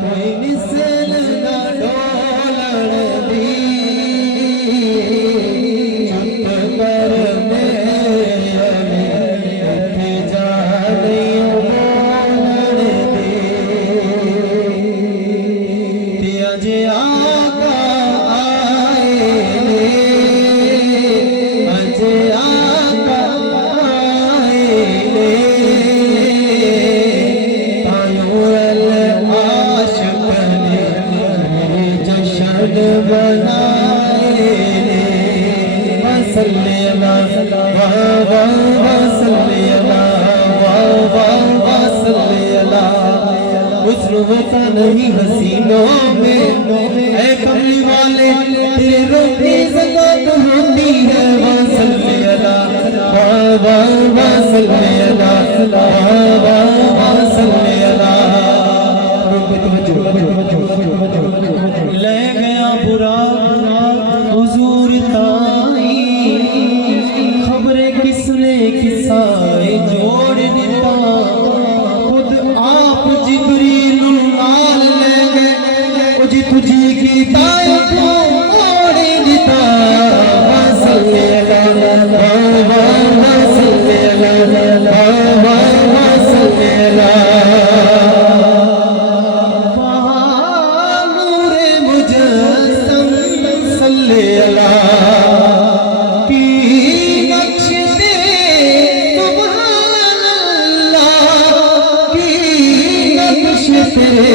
कोई मिसल ना डोलण दी चुप कर मेरे उठ जा नहीं बोलण दे ते अज आका आए ने अज आका आए ने बनाए वसल्लल्ला वसल्लल्ला उसनु होता नहीं हसीनों में ऐ कमली वाले तेरे रूप की ज़कात होती है वसल्लल्ला वसल्लल्ला वसल्लल्ला ले गया बुरा हुजूर ताई खबरें किसने किसाए जोड़ दिता खुद आप जिब्रील नाल ले गए जी तुझी की ताई को मोड़ दिता वसल्लल्लाहु तेरे